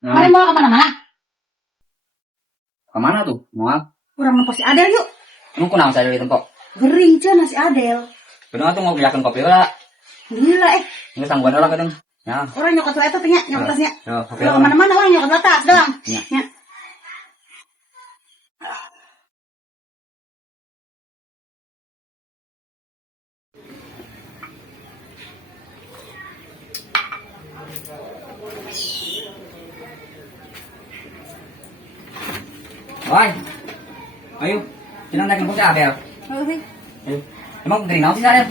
Mari mau kemana-mana? Kemana tuh? Mau? Kurang mau si Adel yuk. Emang kunang saya dari tempat. Gering cina si Adel. Bener tuh mau beliakan kopi lah. Gila Ini sangguan lah kadang. Ya. Orang nyokot lah itu punya, nyokot tasnya. Ya, kopi Kalau lah. kemana-mana orang nyokot atas doang. Ya. Ya. Oi. Ayo. Kita naik kopi Adel. Oke. Ayo. Emang gering naon sih Adel?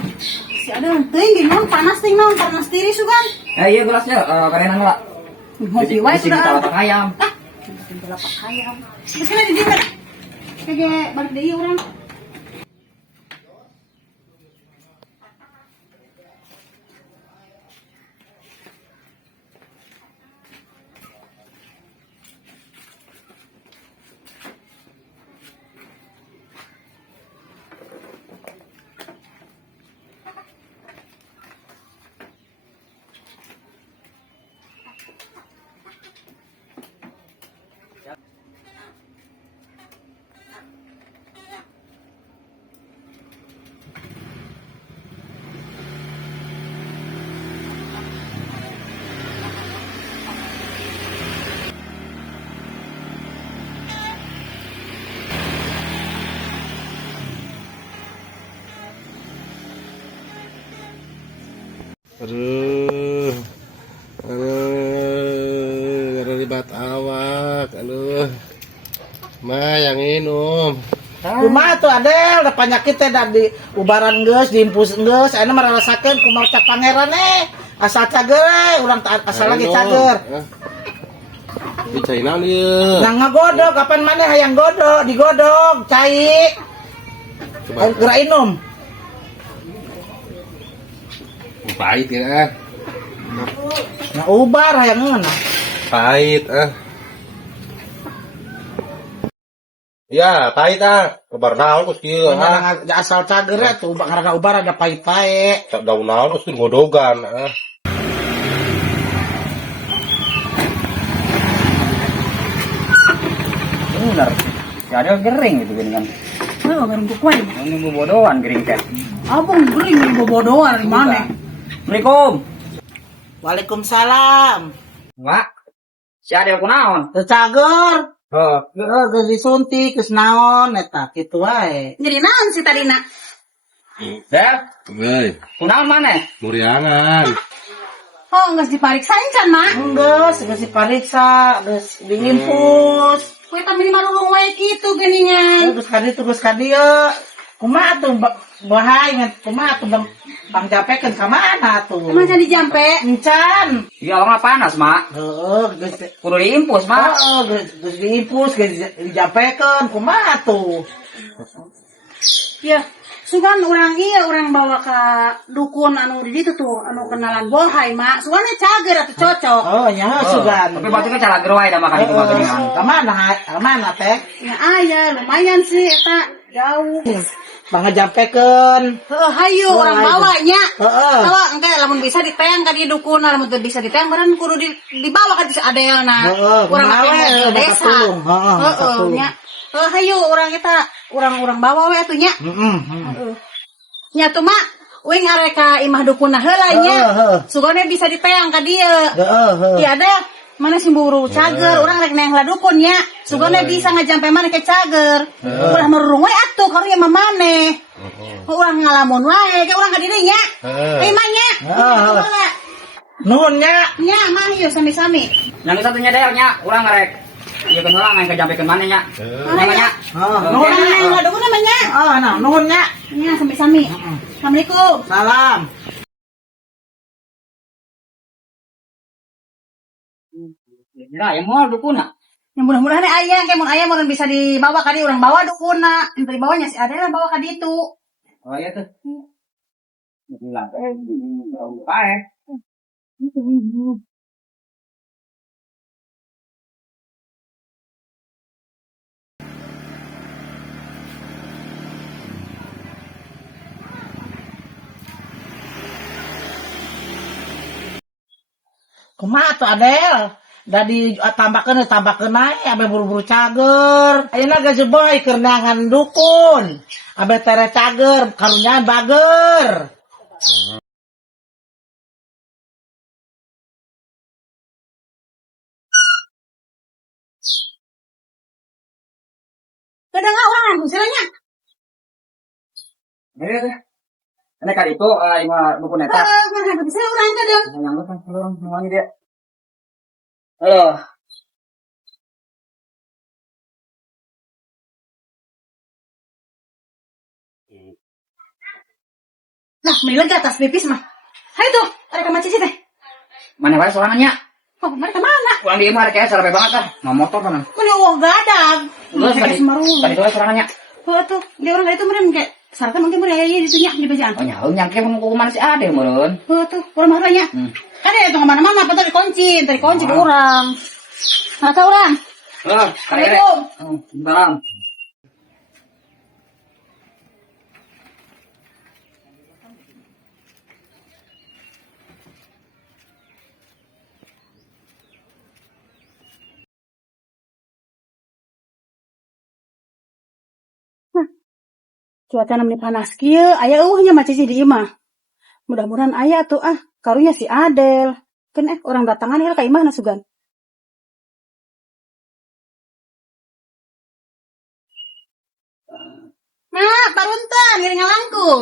Si Adel tinggi non panas tiri sugan. Iya gelasnya karenan lah. Ngopi wae Di sini sudah. talapak ayam. Ah, lapak ayam. Terus kena di dia. Kayak balik deui orang. Aduh, ribet awak, aduh, yang minum. Kumaha tuh Adel, da penyakit teh da di ubaran geus, diimpus geus, aya mah rasakeun kumaha cak pangeran asal cager urang asal lagi cager. Di China dia. Yang ngagodog, kapan mana hayang godog, digodog, cai. Coba. Gerak inum. Pahit ya. Nah ubar hayang ngeuna. Pahit Ya, pahit Kebar naon kus kieu Asal cager tuh karena ubar ada pahit-pahit. Cak daun naon kus godogan Bener. Si Adel gering gitu gini kan. Oh, bareng kue. Ini bodohan gering kan. Abang gering nih bobodohan dari mana? Assalamualaikum. Waalaikumsalam. Mak. Si Adel kunaon? Teu cager. Heeh. Geus disuntik geus naon eta kitu wae. Jadi naon sih tadi nak? Del, Hei, kunaon mana? muriangan. Oh, nggak dipariksain kan mak? Geus dipariksa, geus diimpus. Kue tambahin marulung wae gitu geningan. Terus ka dieu. Kumaha tuh bahaya kumaha tuh Bang Japekeun ka mana tuh? Emang jadi jampe? Encan. Iya, orang panas, Mak. Heeh, geus Kudu diimpus, Mak. geus diimpus, geus dijapekeun kumaha tuh? Ya, sugan orang bawa ke dukun anu di ditu tuh, anu kenalan bohai mak. Sugannya cager atau cocok. Oh nya sugan. Tapi batuknya calager wae da makan itu geningan. Ka mana teh? Ya aya, lumayan sih eta jauh. Bang japekeun. Hayu orang bawanya. Heeh. Kalau engke lamun bisa diteang ka di dukun, lamun teu bisa diteang beureun kudu dibawa ka di Adelna. Heeh, Urang kumaha we, atuh bakal desa. tulung. Heeh, bakal tulung. Nya. Hayu orang kita orang bawa we atuh nya. Heeh. Nya tuh mak, uing arek ka imah dukunna heula nya. Heeh. Sugana bisa diteang ka dieu. Heeh. Ya ada mana sih buru cager, orang rek neng dukun nya. Sugana bisa ngajampe mana ke cager. Ulah merurung we atuh karunya mah maneh. Urang ngalamun wae, ke urang ka dieu nya. Mah nya. Nuhun nya. Nya mah ieu sami-sami. Yang satunya Del nya, urang ngarek. Ieu kan urang yang kejampekeun mana nya. Namanya. Nuhun Urang neng dukun mah nya. Oh, nah, nuhun nya. Nya sami-sami. Assalamualaikum. Salam. Ya, yang mau dukuna. Yang mudah-mudahan aya kayak mun aya mun bisa dibawa ka dieu urang bawa dukunna. Ente dibawanya si Adel bawa ka ditu. Oh iya tuh. Bilang, bae. Kumaha tuh Adel? Dari tambahkeun ae abe buru-buru cager. Ayeuna geus boy keur neangan dukun. Abe tere cager, karunya bager. Kadang orang hasilnya. Ini kali itu ima dukun eta. Nggak bisa orang kadang. Yang lu kan orang ngomongin dia. Halo. Nah, mending ke atas pipis mah. Hai tuh, ada kamar cici teh. Mana wae sorangannya? Oh, mereka mana? Pulang di imah kayak sarap banget kan. Mau motor kan. Mana uang gadag. Terus Kayak semarung. tadi tuh sorangannya. Oh tuh, dia orang itu meren kayak sarkan mungkin meren ya ditunya di bajaan. Oh nyaho nyangke mau mana sih ada meureun. Oh tuh, orang marahnya. Kan ya itu kemana-mana, apa tuh dikunci ke orang. Masa orang? Assalamualaikum. Salam. Cuaca namanya panas kieu, aya eueuhnya mah cici di imah. Mudah-mudahan aya tuh karunya si Adel. Kan orang datangan ka imahna sugan. Nah, paruntan ngiring langkung.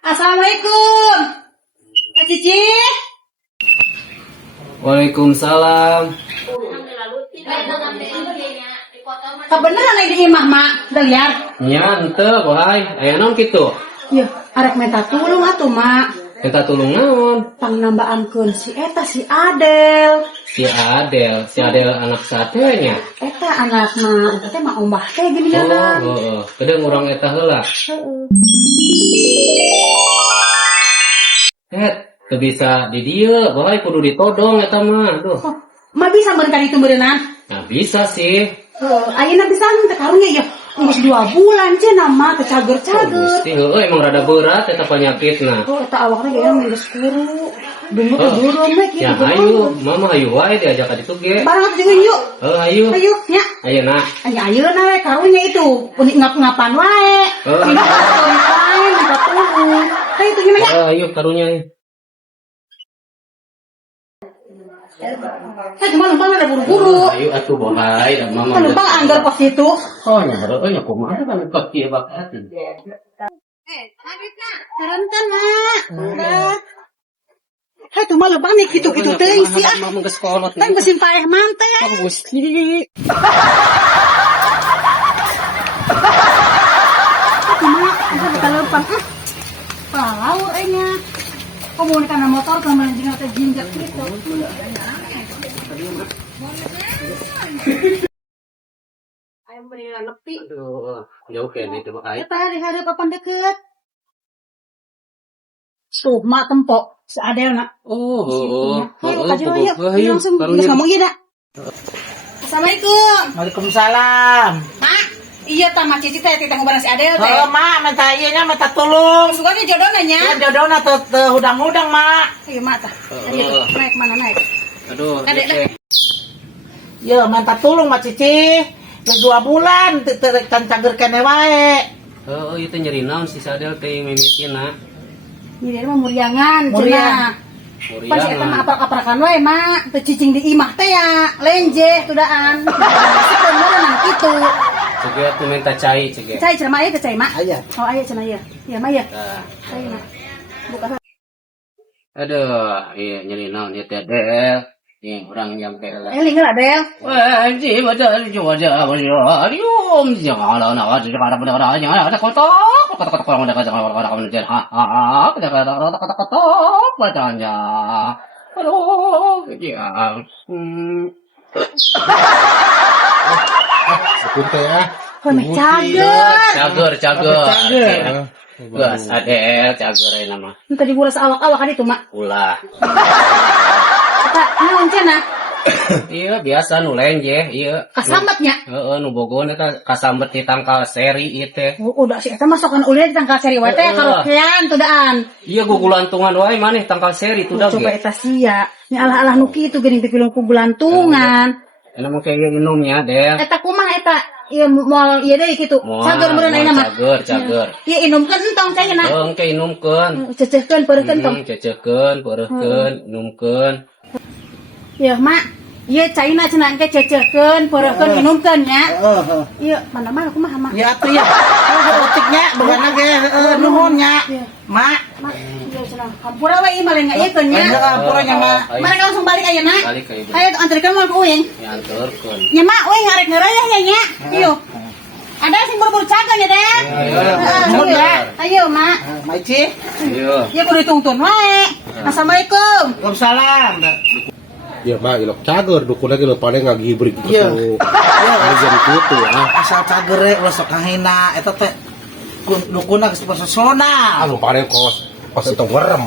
Assalamualaikum. Kak Cici. Waalaikumsalam. Kebeneran ada di imah, Mak. Udah lihat? Nya henteu bohay, aya naon kitu? Iya, arek minta tulung atuh, Mak. Eta tulung naon? Pangnambaankeun si eta si Adel. Si Adel anak satenya. Eta anak mah, eta mah ombah teh gini Oh, kan. heeh. Kedeung urang eta heula. Teu bisa di dieu, bohay kudu ditodong eta mah. Aduh. Oh, mah bisa meureun kali itu meureunnan. Nah, bisa sih. Ayeuna bisa teh karunya ya. Geus 2 bulan cenah mah teh cager-cager. Gusti heueuh emang rada berat eta penyakitna. Oh, eta awakna ge geus kuru. Dulu teh durung we kitu. Ya ayo, mama ayo wae diajak ka ditu ge. Barang atuh jeung yuk. Ayo. Ayo, nya. Ayeuna. Ayeuna we karunya itu. Unik ngap-ngapan wae. Ini wae minta tulung. Teh itu gimana? Ayo karunya. Cuma numpang ada buru-buru. Ayo atuh bohay, da mama. Kan numpang anggar pas itu. Oh, nyamber nya kumaha kan kok kieu bakat. Rentan, Mak. Udah. Hai, tuh mah lebang nih gitu-gitu teh sih ah. Mama geus kolot. Kan mesin paeh manteh. Gusti. Mak, kita lempang. Tahu enya. Kamu mau kana motor sama jeung teh jinjak gitu. Ayo beri nepi. Aduh, jauh kene itu bohay. Eta di hadeup papan deukeut. Tuh, mak tempok. Si Adel nak. Oh, Ayo, kajero yuk. Langsung geus ngomong ieu da. Assalamualaikum. Waalaikumsalam. Mak, iya tah Mak Cici teh titah ngobrol si Adel teh. Heuh, Mak, minta ieu nya minta tulung. Sugana jodohna nya. Ya jodohna teu hudang-hudang, Mak. Iya, Mak tah. Ayo, naik mana naik? Aduh, Adek lah. Ya, minta tulung Mak Cici. Geus 2 bulan teu can cager kene wae. oh itu nyeri naon si Sadel teh mimitina. Ini mah muriangan cenah. Pas eta mah aprak-aprakan wae, Mak. Teu cicing di imah teh ya, lenje tudaan. Sebenarnya kitu. Cege atuh minta cai cege. Cai cenah mah aya teh cai, Mak. Aya. Oh, aya cenah ieu. Iya, mah ya. Nah, Cai, Mak. Buka. aduh, iya nyeri naon ieu teh Del. Nih, urang nyampe lah. Linggil Adel. Wah, anjing betul juga aduh, jangan ada nak ada pada jangan ada kotak orang ada kata bacanya. Aduh, ya. Betul teh ya. Konek cager. Cager. Gas Adel, cager aja nama. Tadi gua rasa awak-awak kan itu, Mak. Ulah. Kata, naon cenah? Iya biasa nu lenje, iya. Kasambatnya. Heeh, nu bogona eta kasambet di tangkal seri ieu teh. Udah sih eta masukkan ulin di tangkal seri wae teh karaokean tuh daan. Iya gugulantungan wae maneh tangkal seri tuh dah. Coba eta sia. Nya alah-alah nu kitu geuning teh film gugulantungan. Enak mah kayak minumnya, Del. Eta kumaha eta? Ieu moal ieu deui kitu. Cager meureun ayeuna mah. Cager. Ieu inumkeun entong cageuna. Engke inumkeun. Cecehkeun peureukkeun tong. Cecekeun, peureukkeun, inumkeun. Ieu mak, ieu caina cenah engke cecehkeun peureukkeun inumkeun nya. Heeh. Ieu mana mah kumaha mak? Ya atuh ya. Otiknya beugana ge nuhun nya. Mak. Mak, ieu cenah hampura we ieu mah nya ieu keun nya. Hampuranya mak. Mereka langsung balik ayeuna. Balik ka ieu. Ayo antrikeun moal ku uing. Nyanturkeun. Nya mak we ngarek ngeureuy nya nya. Ieu. Ada sing buru-buru caga nya deh. Nuhun ya. Ayo mak. Maici. Iya. Ieu kudu ditungtun wae. Assalamualaikum. Waalaikumsalam. Ya mah ilok cager dukun lagi lo paling ngagibrik gitu. Iya. Ajan kitu ah. Asal cagere ulah sok kahina eta teh dukuna geus profesional. Anu paling kos itu werem.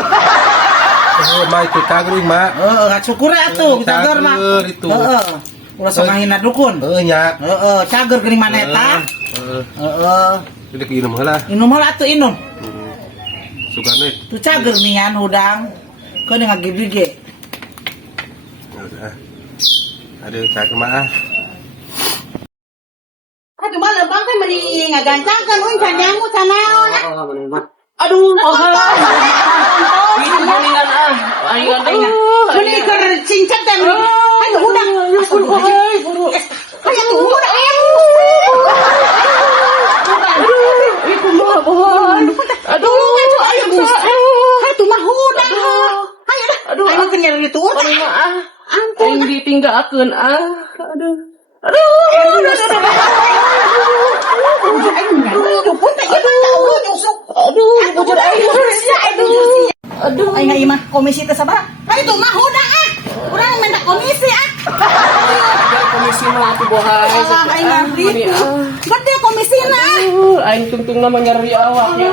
Oh, mah itu cager mah. Heeh, syukur atuh cager mah. Cager itu. Heeh. Ulah sok kahina dukun. Nya. Heeh, cager geuning mana eta? Heeh. Jadi minum heula. Inum heula atuh inum. Sugane. Tu cager nian hudang. Kau dengan gibige. Aduh, cager mah. Aduh mah lebang teh meuni ngagancangkeun uing candangu canaon. Aduh, ini mendingan ayo tanya. Meuni keur cincet teh meuni. Ayo udang. Buru. Ayo tuh udah Aduh, ayo busa. Ayo tuh mah udang. Ayo dah. Ayo kenyal itu. Ampun. Aing ditinggalkeun Aduh. Aduh, aing ieu mah komisi teh sabaraha? Ayo tuh mah udang ah. Urang minta komisi ah. Komisi mah atuh bohai. Alah aing mah gitu. Gede komisina. Aing tungtung nama nyari awaknya.